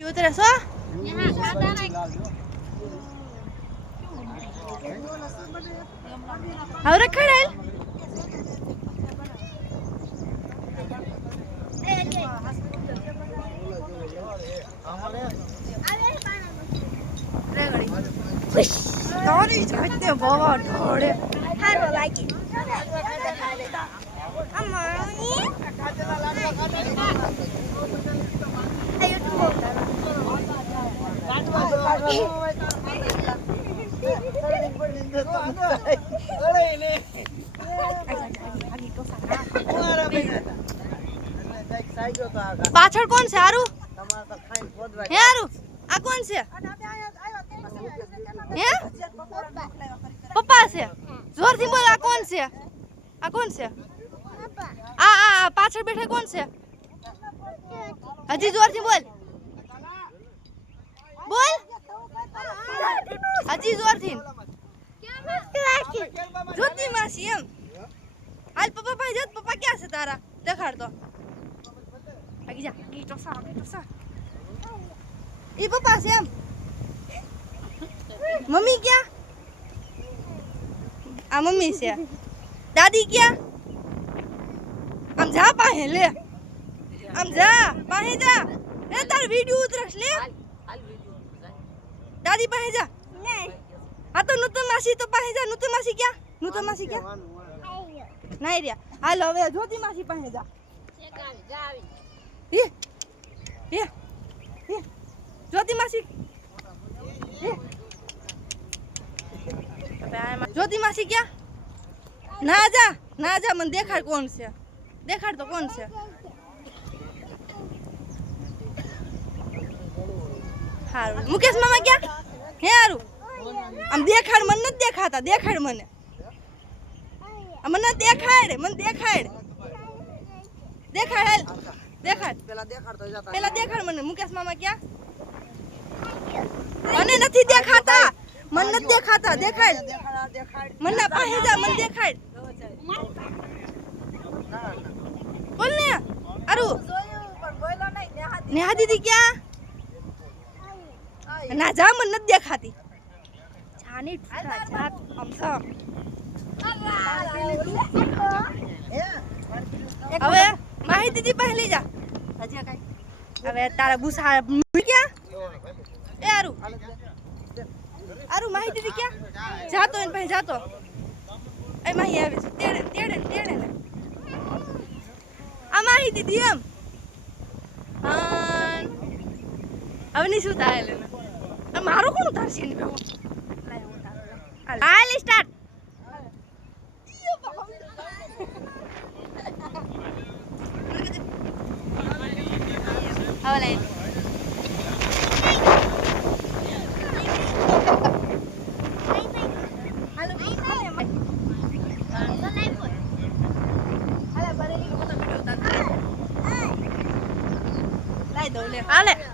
ઉતરે છો હવે ખડાય તારી જાતે બાવા ઢોળે હારો લાગી પાછળ કોણ છે હારું હે હારું આ કોણ છે હે પપ્પા છે જોરથી બોલ આ કોણ છે આ પાછળ બેઠા કોણ છે હજી જોરથી બોલ હજી જોરથી જ્યોતિ માસી એમ હાલ પપ્પા પાસે જત પપ્પા ક્યાં છે તારા દેખાડ તો આગી જા આગી ટોસા ઈ પપ્પા છે એમ મમ્મી ક્યાં આ મમ્મી છે દાદી ક્યાં આમ જા પાસે લે આમ જા પાસે જા એ તાર વિડિયો ઉતરસ લે દાદી પાસે જા હા તો નૂતન માસી તો પાસે જા નૂતન માસી ક્યાં નહીં રહ્યા હાલ હવે જ્યોતિ માસી પાસે જા જ્યોતિ માસી જ્યોતિ માસી ક્યાં ના જા મને દેખાડ કોણ છે દેખાડ તો કોણ છે હારું મુકેશ મામા ક્યાં હે હારું આમ દેખાડ મને નથી દેખાતા દેખાડ મને મને દેખાડ હાલ દેખાડ પેલા દેખાડ મને મુકેશ મામા ક્યાં મને નથી દેખાતા દેખાડ મને પાસે જા મને દેખાડ બોલ ને અરુ નેહા દીદી ક્યાં ના જા મને નથી દેખાતી જાની ઠુટા જાત અમસા હવે માહી દીદી પાસે લઈ જા હજી કઈ હવે તારા બુસા ક્યાં એ આરુ માહી દીદી ક્યાં જાતો એને પાસે જાતો એ માહી આવે છે તેડે ને આ માહી દીદી એમ હવે ની શું થાય લે મારો કોણ ઉતારશે ને બેહો હાલ સ્ટાર્ટ હવે લઈ હાલે